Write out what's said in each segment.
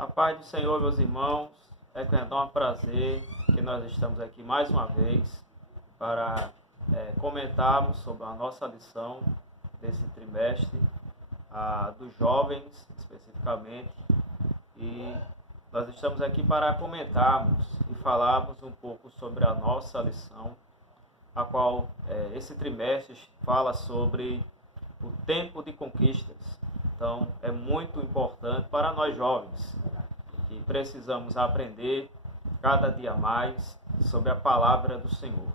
A paz do Senhor, meus irmãos, é com enorme prazer que nós estamos aqui mais uma vez para comentarmos sobre a nossa lição desse trimestre, dos jovens especificamente, e nós estamos aqui para comentarmos e falarmos um pouco sobre a nossa lição, a qual esse trimestre fala sobre o tempo de conquistas. Então, é muito importante para nós jovens, que precisamos aprender cada dia mais sobre a palavra do Senhor.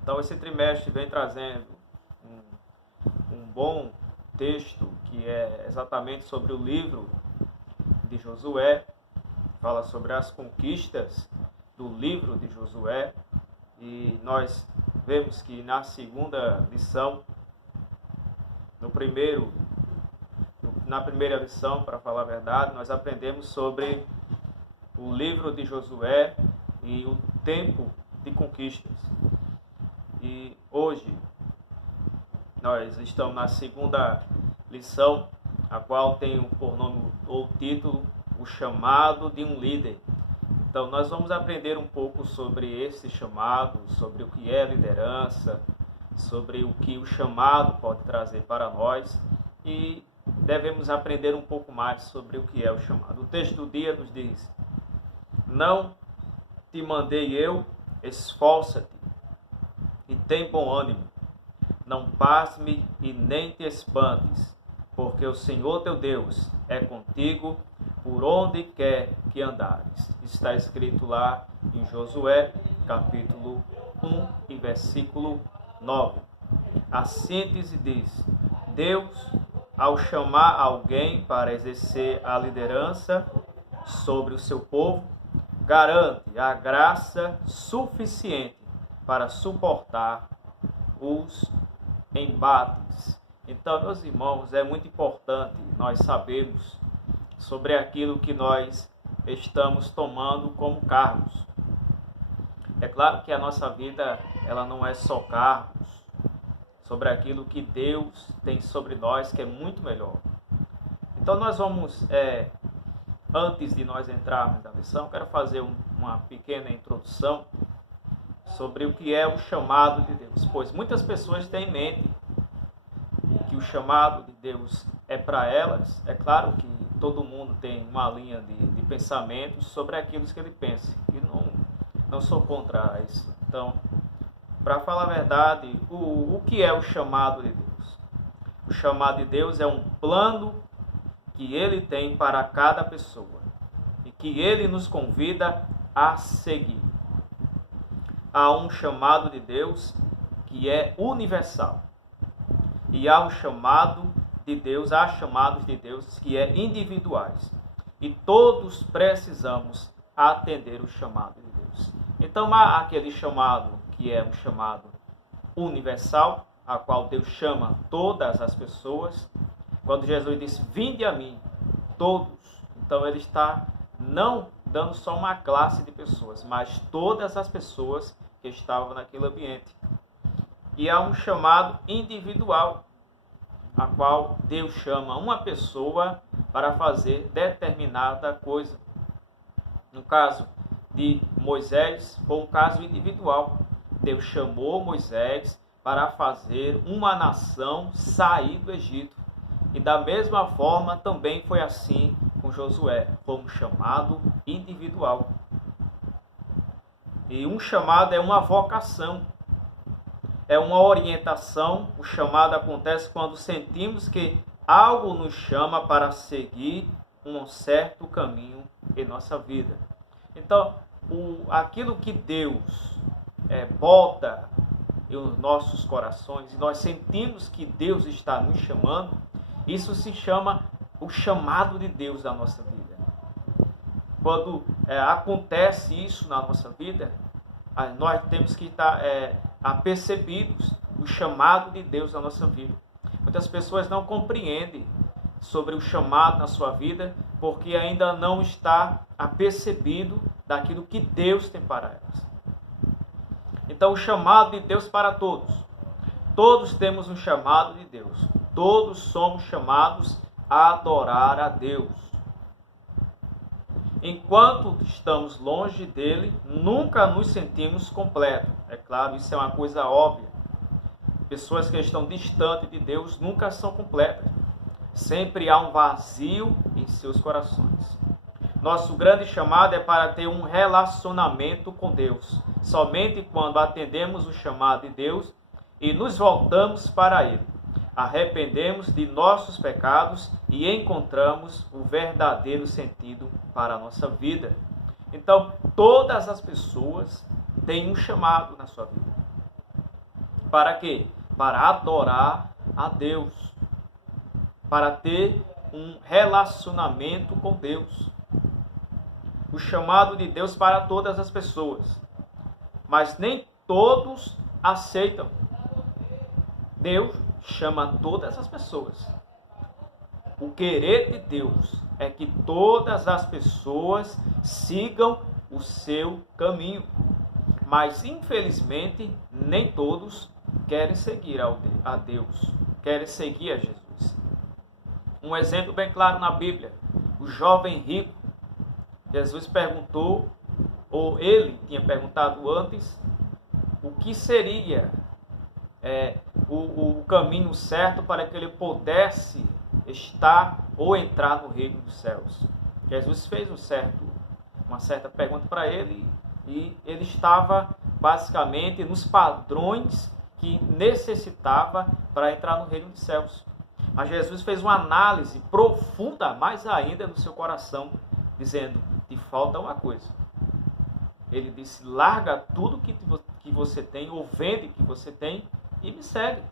Então, esse trimestre vem trazendo um bom texto, que é exatamente sobre o livro de Josué, fala sobre as conquistas do livro de Josué, e nós vemos que na segunda lição, na primeira lição, para falar a verdade, nós aprendemos sobre o livro de Josué e o tempo de conquistas. E hoje nós estamos na segunda lição, a qual tem por nome ou título O Chamado de um Líder. Então nós vamos aprender um pouco sobre esse chamado, sobre o que é liderança, sobre o que o chamado pode trazer para nós, e devemos aprender um pouco mais sobre o que é o chamado. O texto do dia nos diz: não te mandei eu, esforça-te e tem bom ânimo, não pasme e nem te espantes, porque o Senhor teu Deus é contigo por onde quer que andares. Está escrito lá em Josué, capítulo 1 e versículo 9. A síntese diz: Deus, ao chamar alguém para exercer a liderança sobre o seu povo, garante a graça suficiente para suportar os embates. Então, meus irmãos, é muito importante nós sabermos sobre aquilo que nós estamos tomando como cargos. É claro que a nossa vida, ela não é só cargos, sobre aquilo que Deus tem sobre nós, que é muito melhor. Então nós vamos, antes de nós entrarmos na lição, quero fazer uma pequena introdução sobre o que é o chamado de Deus, pois muitas pessoas têm em mente que o chamado de Deus é para elas. É claro que todo mundo tem uma linha de pensamentos sobre aquilo que ele pensa, e não sou contra isso. Então, para falar a verdade, o que é o chamado de Deus? O chamado de Deus é um plano que Ele tem para cada pessoa e que Ele nos convida a seguir. Há um chamado de Deus que é universal e há um chamado de Deus, há chamados de Deus que é individuais, e todos precisamos atender o chamado de Deus. Então há aquele chamado que é um chamado universal, a qual Deus chama todas as pessoas. Quando Jesus disse: vinde a mim, todos. Então ele está não dando só uma classe de pessoas, mas todas as pessoas que estavam naquele ambiente. E há um chamado individual, a qual Deus chama uma pessoa para fazer determinada coisa. No caso de Moisés, foi um caso individual. Deus chamou Moisés para fazer uma nação sair do Egito. E da mesma forma também foi assim com Josué. Foi um chamado individual. E um chamado é uma vocação. É uma orientação. O chamado acontece quando sentimos que algo nos chama para seguir um certo caminho em nossa vida. Então, aquilo que Deus bota nos nossos corações, e nós sentimos que Deus está nos chamando, isso se chama o chamado de Deus na nossa vida. Quando acontece isso na nossa vida, nós temos que estar apercebidos o chamado de Deus na nossa vida. Muitas pessoas não compreendem sobre o chamado na sua vida, porque ainda não está apercebido daquilo que Deus tem para elas. Então, o chamado de Deus para todos. Todos temos um chamado de Deus. Todos somos chamados a adorar a Deus. enquanto estamos longe dele, nunca nos sentimos completos. É claro, isso é uma coisa óbvia. Pessoas que estão distantes de Deus nunca são completas. Sempre há um vazio em seus corações. Nosso grande chamado é para ter um relacionamento com Deus. Somente quando atendemos o chamado de Deus e nos voltamos para Ele, arrependemos de nossos pecados e encontramos o verdadeiro sentido para a nossa vida. Então, todas as pessoas têm um chamado na sua vida. Para quê? Para adorar a Deus. Para ter um relacionamento com Deus. O chamado de Deus para todas as pessoas. Mas nem todos aceitam. Deus chama todas as pessoas. O querer de Deus é que todas as pessoas sigam o seu caminho. Mas, infelizmente, nem todos querem seguir a Deus, querem seguir a Jesus. Um exemplo bem claro na Bíblia, o jovem rico. Jesus perguntou, ou ele tinha perguntado antes, o que seria o caminho certo para que ele pudesse estar ou entrar no reino dos céus. Jesus fez uma certa pergunta para ele e ele estava basicamente nos padrões que necessitava para entrar no reino dos céus. Mas Jesus fez uma análise profunda, mais ainda, no seu coração, dizendo, te falta uma coisa. Ele disse, larga tudo que você tem, ou vende que você tem, e me segue.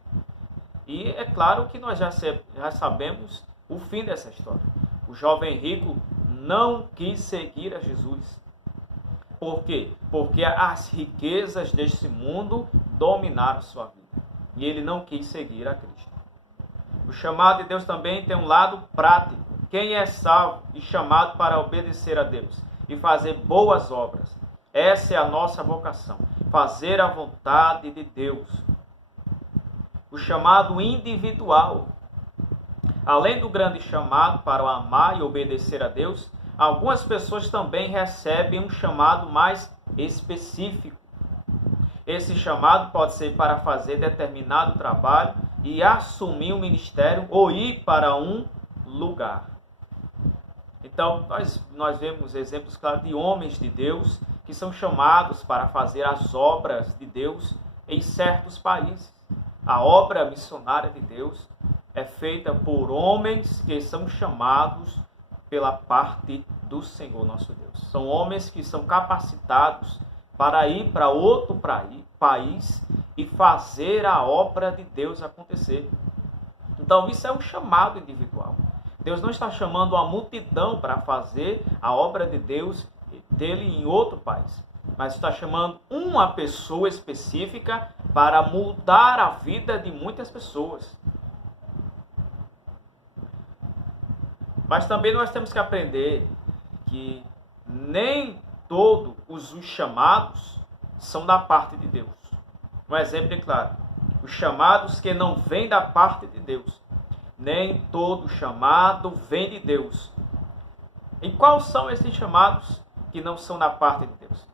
E é claro que nós já sabemos o fim dessa história. O jovem rico não quis seguir a Jesus. Por quê? Porque as riquezas deste mundo dominaram sua vida. E ele não quis seguir a Cristo. O chamado de Deus também tem um lado prático. Quem é salvo e chamado para obedecer a Deus e fazer boas obras? Essa é a nossa vocação. Fazer a vontade de Deus. O chamado individual. Além do grande chamado para amar e obedecer a Deus, algumas pessoas também recebem um chamado mais específico. Esse chamado pode ser para fazer determinado trabalho e assumir um ministério ou ir para um lugar. Então, nós vemos exemplos claros de homens de Deus que são chamados para fazer as obras de Deus em certos países. A obra missionária de Deus é feita por homens que são chamados pela parte do Senhor nosso Deus. São homens que são capacitados para ir para outro país e fazer a obra de Deus acontecer. Então, isso é um chamado individual. Deus não está chamando a multidão para fazer a obra de Deus dele em outro país, mas está chamando uma pessoa específica para mudar a vida de muitas pessoas. Mas também nós temos que aprender que nem todos os chamados são da parte de Deus. Um exemplo é claro, os chamados que não vêm da parte de Deus. Nem todo chamado vem de Deus. E quais são esses chamados que não são da parte de Deus?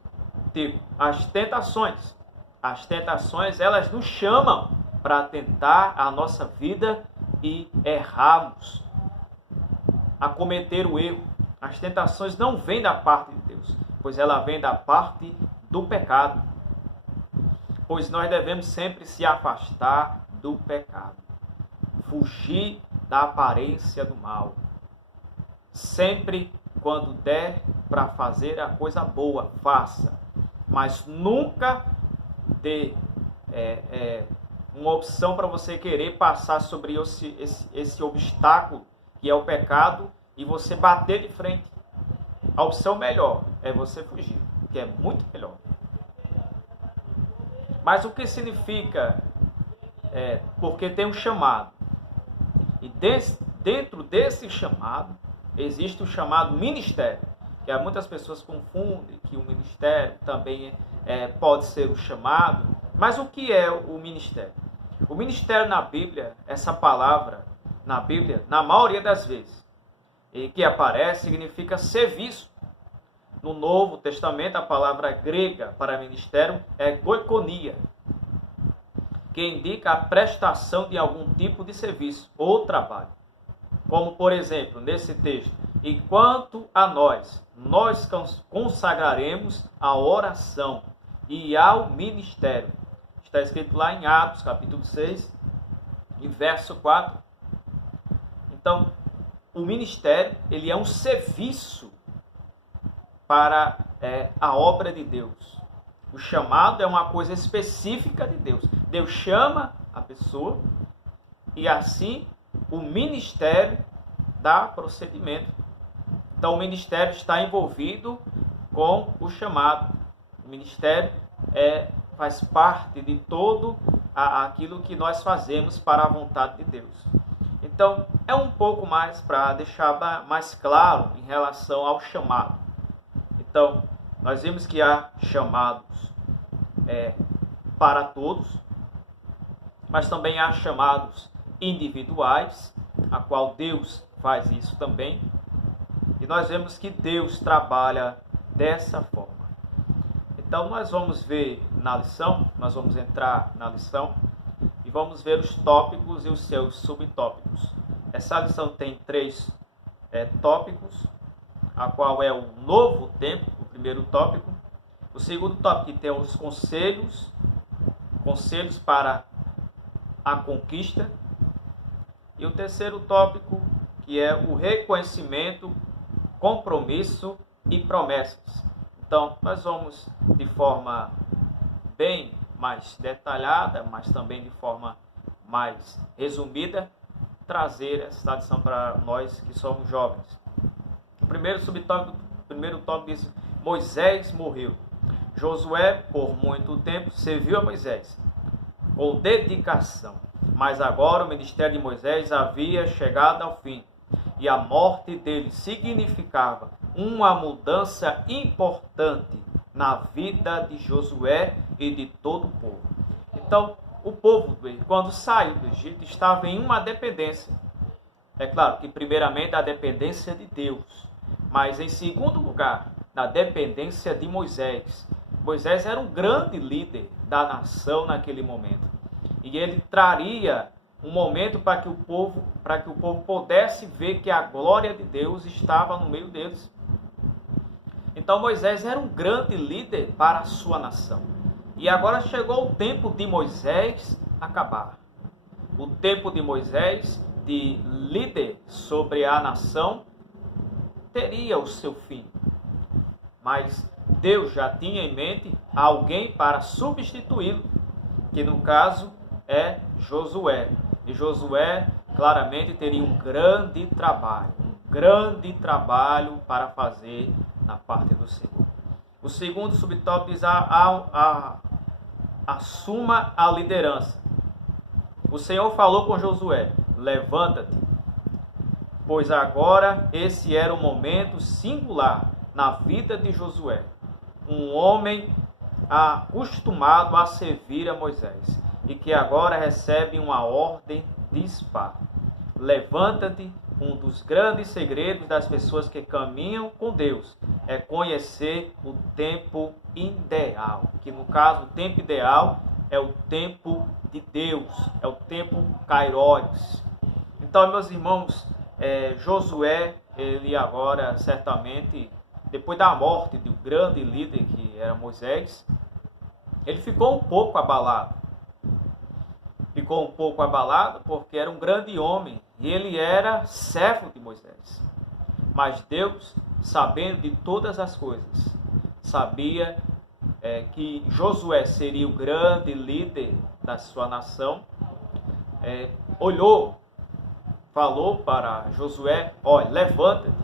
Tipo, as tentações. As tentações, elas nos chamam para tentar a nossa vida e errarmos, a cometer o erro. As tentações não vêm da parte de Deus, pois ela vem da parte do pecado. Pois nós devemos sempre se afastar do pecado. Fugir da aparência do mal. Sempre quando der para fazer a coisa boa, faça. Mas nunca dê uma opção para você querer passar sobre esse obstáculo que é o pecado e você bater de frente. A opção melhor é você fugir, que é muito melhor. Mas o que significa? Porque tem um chamado. E dentro desse chamado, existe o chamado ministério. Que muitas pessoas confundem que o ministério também pode ser o chamado. Mas o que é o ministério? O ministério na Bíblia, essa palavra na Bíblia, na maioria das vezes, que aparece, significa serviço. No Novo Testamento, a palavra grega para ministério é goikonia, que indica a prestação de algum tipo de serviço ou trabalho. Como, por exemplo, nesse texto, e quanto a nós consagraremos a oração e ao ministério. Está escrito lá em Atos, capítulo 6, e verso 4. Então, o ministério, ele é um serviço para a obra de Deus. O chamado é uma coisa específica de Deus. Deus chama a pessoa e assim o ministério dá procedimento. Então o ministério está envolvido com o chamado. O ministério faz parte de todo aquilo que nós fazemos para a vontade de Deus. Então é um pouco mais para deixar mais claro em relação ao chamado. Então nós vimos que há chamados para todos, mas também há chamados individuais, a qual Deus faz isso também. E nós vemos que Deus trabalha dessa forma. Então nós vamos ver na lição, nós vamos entrar na lição e vamos ver os tópicos e os seus subtópicos. Essa lição tem 3 tópicos, a qual é o novo tempo, o primeiro tópico. O segundo tópico tem os conselhos para a conquista. E o terceiro tópico, que é o reconhecimento, compromisso e promessas. Então, nós vamos de forma bem mais detalhada, mas também de forma mais resumida, trazer essa lição para nós que somos jovens. O primeiro tópico diz: Moisés morreu. Josué, por muito tempo, serviu a Moisés com dedicação. Mas agora o ministério de Moisés havia chegado ao fim. E a morte dele significava uma mudança importante na vida de Josué e de todo o povo. Então, o povo, quando saiu do Egito, estava em uma dependência. É claro que, primeiramente, a dependência de Deus. Mas, em segundo lugar, na dependência de Moisés. Moisés era um grande líder da nação naquele momento. E ele traria um momento para que o povo pudesse ver que a glória de Deus estava no meio deles. Então Moisés era um grande líder para a sua nação. E agora chegou o tempo de Moisés acabar. O tempo de Moisés, de líder sobre a nação, teria o seu fim. Mas Deus já tinha em mente alguém para substituí-lo, que no caso é Josué. E Josué claramente teria um grande trabalho para fazer na parte do Senhor. O segundo subtópico diz: assuma a liderança. O Senhor falou com Josué: levanta-te, pois agora esse era um momento singular na vida de Josué, um homem acostumado a servir a Moisés e que agora recebe uma ordem dispar. Levanta-te. Um dos grandes segredos das pessoas que caminham com Deus é conhecer o tempo ideal, que no caso o tempo ideal é o tempo de Deus, é o tempo Kairos. Então, meus irmãos, Josué, ele agora certamente, depois da morte do grande líder que era Moisés, ele ficou um pouco abalado. Ficou um pouco abalado porque era um grande homem e ele era servo de Moisés. Mas Deus, sabendo de todas as coisas, sabia que Josué seria o grande líder da sua nação. Falou para Josué: olha, levanta-te,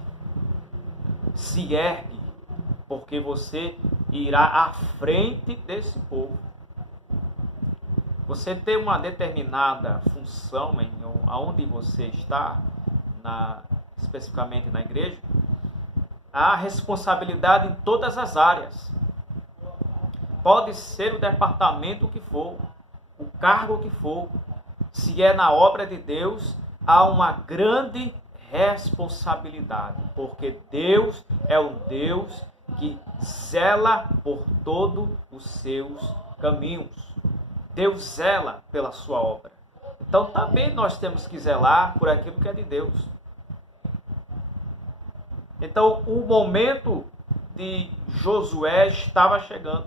se ergue, porque você irá à frente desse povo. Você tem uma determinada função aonde você está, especificamente na igreja, há responsabilidade em todas as áreas. Pode ser o departamento que for, o cargo que for. Se é na obra de Deus, há uma grande responsabilidade, porque Deus é o Deus que zela por todos os seus caminhos. Deus zela pela sua obra. Então também nós temos que zelar por aquilo que é de Deus. Então o momento de Josué estava chegando.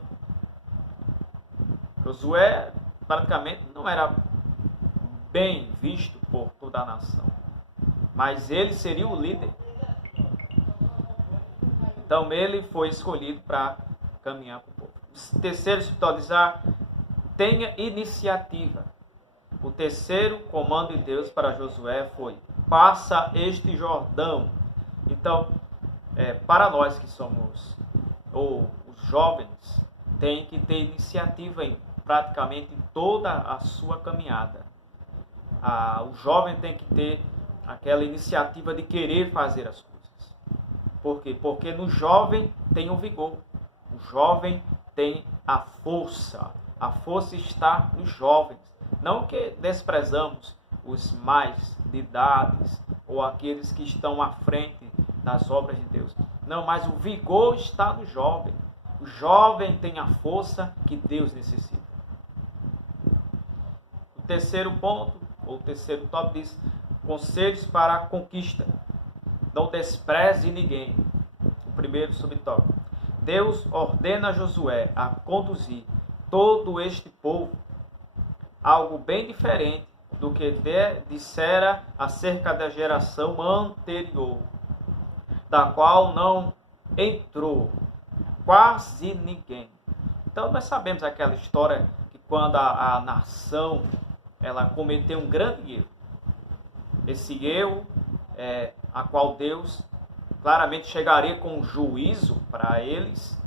Josué praticamente não era bem visto por toda a nação, mas ele seria o líder. Então ele foi escolhido para caminhar com o povo. O terceiro sintonizar, tenha iniciativa. O terceiro comando de Deus para Josué foi: passa este Jordão. Então, para nós que somos, ou os jovens, tem que ter iniciativa em praticamente toda a sua caminhada. O jovem tem que ter aquela iniciativa de querer fazer as coisas. Por quê? Porque no jovem tem o vigor. O jovem tem a força. A força está nos jovens. Não que desprezamos os mais de idades ou aqueles que estão à frente das obras de Deus. Não, mas o vigor está no jovem. O jovem tem a força que Deus necessita. O terceiro ponto, ou o terceiro tópico diz: conselhos para a conquista. Não despreze ninguém. O primeiro subtópico: Deus ordena a Josué a conduzir todo este povo. Algo bem diferente do que dissera acerca da geração anterior, da qual não entrou quase ninguém. Então nós sabemos aquela história que quando a nação ela cometeu um grande erro. Esse erro a qual Deus claramente chegaria com um juízo para eles,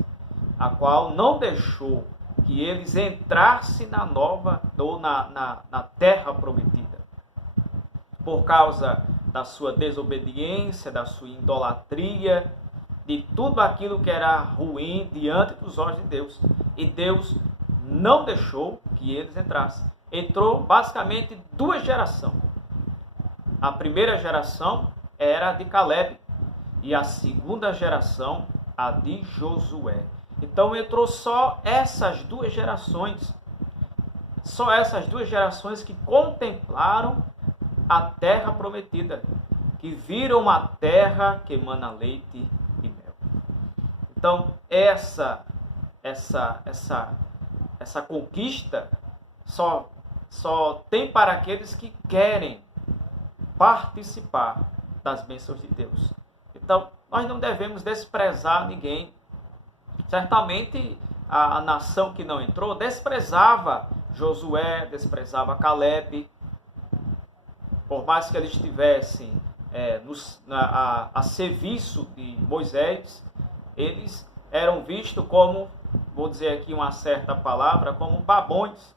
a qual não deixou que eles entrassem na nova ou na terra prometida. Por causa da sua desobediência, da sua idolatria, de tudo aquilo que era ruim diante dos olhos de Deus. E Deus não deixou que eles entrassem. Entrou basicamente duas gerações. A primeira geração era a de Caleb e a segunda geração a de Josué. Então entrou só essas duas gerações. Só essas duas gerações que contemplaram a terra prometida, que viram uma terra que emana leite e mel. Então essa conquista só tem para aqueles que querem participar das bênçãos de Deus. Então nós não devemos desprezar ninguém. Certamente a nação que não entrou desprezava Josué, desprezava Caleb. Por mais que eles estivessem a serviço de Moisés, eles eram vistos como, vou dizer aqui uma certa palavra, como babões.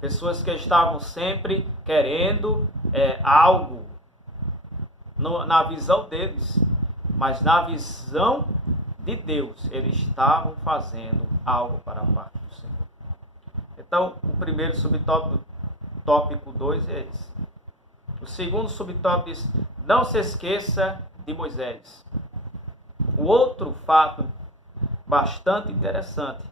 Pessoas que estavam sempre querendo algo na visão deles, mas na visão de Deus, eles estavam fazendo algo para a parte do Senhor. Então, o primeiro subtópico, tópico 2 é esse. O segundo subtópico diz: não se esqueça de Moisés. O outro fato bastante interessante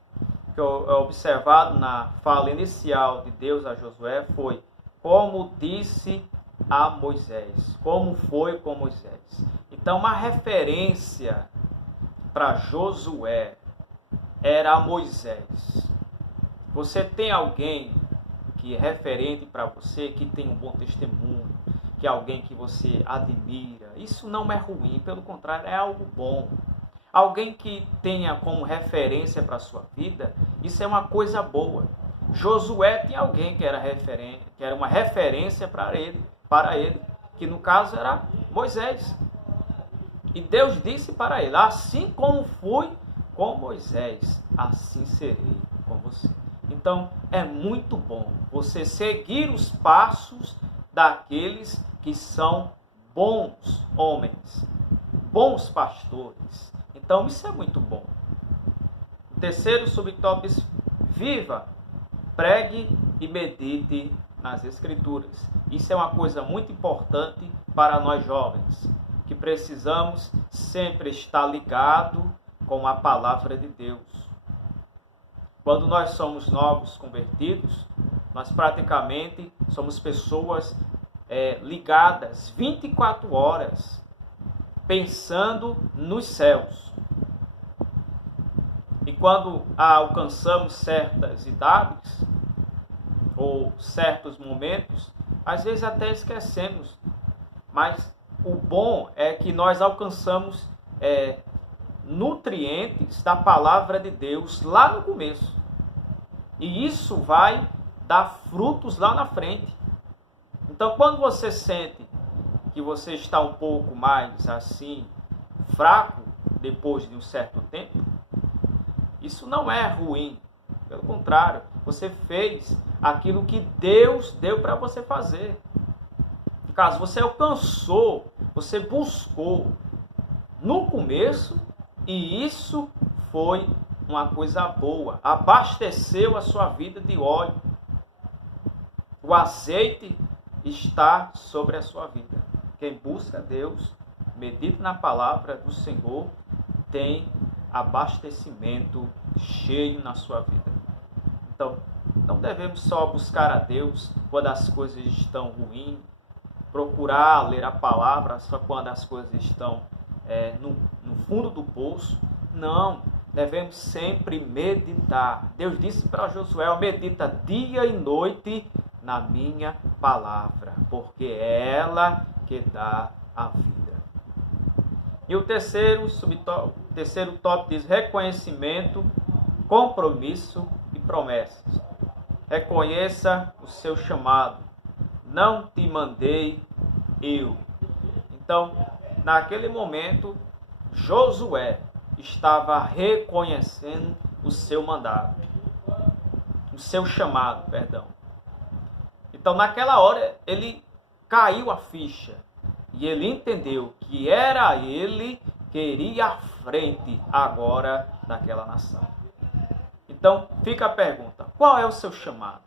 que é observado na fala inicial de Deus a Josué foi como disse a Moisés, como foi com Moisés. Então, uma referência para Josué era Moisés. Você tem alguém que é referente para você, que tem um bom testemunho, que é alguém que você admira. Isso não é ruim, pelo contrário, é algo bom. Alguém que tenha como referência para a sua vida, isso é uma coisa boa. Josué tinha alguém que era uma referência para ele, que no caso era Moisés. E Deus disse para ele: assim como fui com Moisés, assim serei com você. Então é muito bom você seguir os passos daqueles que são bons homens, bons pastores. Então isso é muito bom. O terceiro subtópico diz: viva, pregue e medite nas Escrituras. Isso é uma coisa muito importante para nós jovens, que precisamos sempre estar ligado com a palavra de Deus. Quando nós somos novos convertidos, nós praticamente somos pessoas ligadas 24 horas, pensando nos céus. E quando alcançamos certas idades, ou certos momentos, às vezes até esquecemos. Mas o bom é que nós alcançamos nutrientes da palavra de Deus lá no começo. E isso vai dar frutos lá na frente. Então, quando você sente que você está um pouco mais assim, fraco, depois de um certo tempo, isso não é ruim. Pelo contrário, você fez aquilo que Deus deu para você fazer. No caso, você alcançou, você buscou no começo, e isso foi uma coisa boa. Abasteceu a sua vida de óleo. O azeite está sobre a sua vida. Quem busca Deus, medita na palavra do Senhor, tem abastecimento cheio na sua vida. Então, não devemos só buscar a Deus quando as coisas estão ruins, procurar ler a palavra só quando as coisas estão no fundo do poço. Não, devemos sempre meditar. Deus disse para Josué: medita dia e noite na minha palavra, porque é ela que dá a vida. E o terceiro tópico diz reconhecimento, compromisso e promessas. Reconheça o seu chamado. Não te mandei eu. Então, naquele momento, Josué estava reconhecendo o seu mandado. O seu chamado, perdão. Então, naquela hora, ele caiu a ficha. E ele entendeu que era ele que iria à frente agora daquela nação. Então, fica a pergunta: qual é o seu chamado?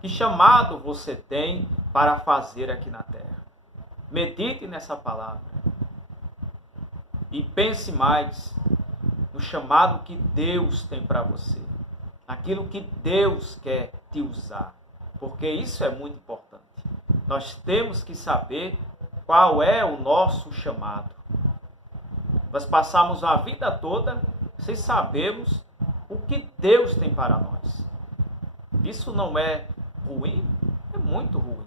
Que chamado você tem para fazer aqui na terra? Medite nessa palavra. E pense mais no chamado que Deus tem para você. Aquilo que Deus quer te usar. Porque isso é muito importante. Nós temos que saber qual é o nosso chamado. Nós passamos a vida toda sem sabermos o que Deus tem para nós. Isso não é ruim? É muito ruim.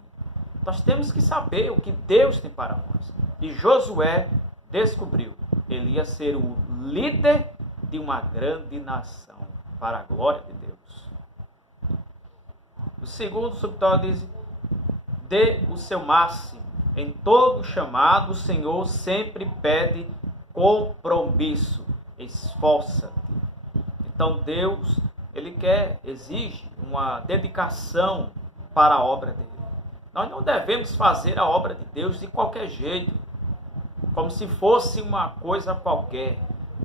Nós temos que saber o que Deus tem para nós. E Josué descobriu. Ele ia ser o líder de uma grande nação, para a glória de Deus. O segundo subtópico diz: dê o seu máximo. Em todo chamado, o Senhor sempre pede compromisso. Esforça-te. Então Deus, Ele exige uma dedicação para a obra dele. Nós não devemos fazer a obra de Deus de qualquer jeito, como se fosse uma coisa qualquer.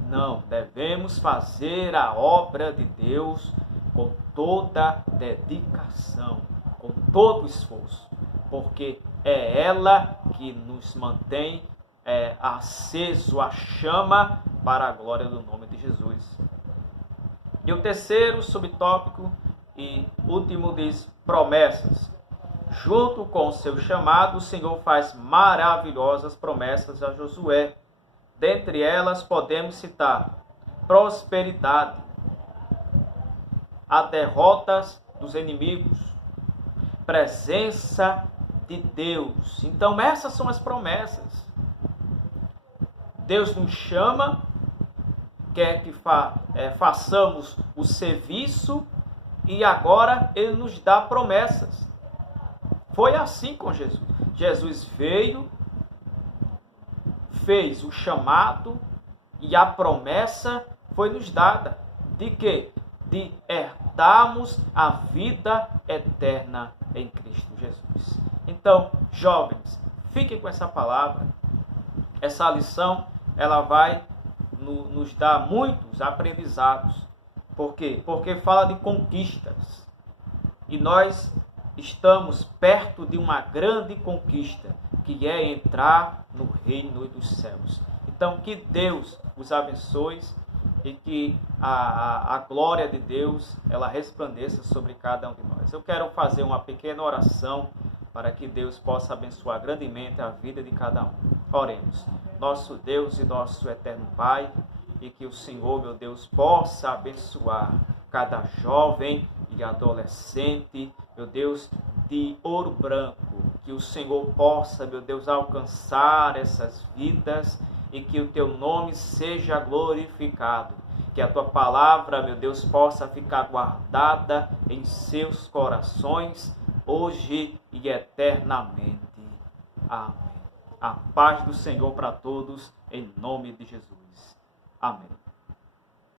Não, devemos fazer a obra de Deus com toda dedicação, com todo esforço, porque é ela que nos mantém aceso a chama para a glória do nome de Jesus. E o terceiro subtópico e último diz promessas. Junto com o seu chamado, o Senhor faz maravilhosas promessas a Josué. Dentre elas podemos citar prosperidade, a derrotas dos inimigos, presença de Deus. Então essas são as promessas. Deus nos chama, quer que façamos o serviço e agora Ele nos dá promessas. Foi assim com Jesus. Jesus veio, fez o chamado e a promessa foi nos dada. De quê? De herdarmos a vida eterna em Cristo Jesus. Então, jovens, fiquem com essa palavra. Essa lição, ela vai nos dar muitos aprendizados. Por quê? Porque fala de conquistas. E nós estamos perto de uma grande conquista, que é entrar no reino dos céus. Então, que Deus os abençoe e que a glória de Deus ela resplandeça sobre cada um de nós. Eu quero fazer uma pequena oração para que Deus possa abençoar grandemente a vida de cada um. Oremos. Nosso Deus e nosso eterno Pai, e que o Senhor, meu Deus, possa abençoar cada jovem e adolescente, meu Deus, de Ouro Branco, que o Senhor possa, meu Deus, alcançar essas vidas e que o teu nome seja glorificado, que a tua palavra, meu Deus, possa ficar guardada em seus corações, hoje e eternamente. Amém. A paz do Senhor para todos, em nome de Jesus. Amém.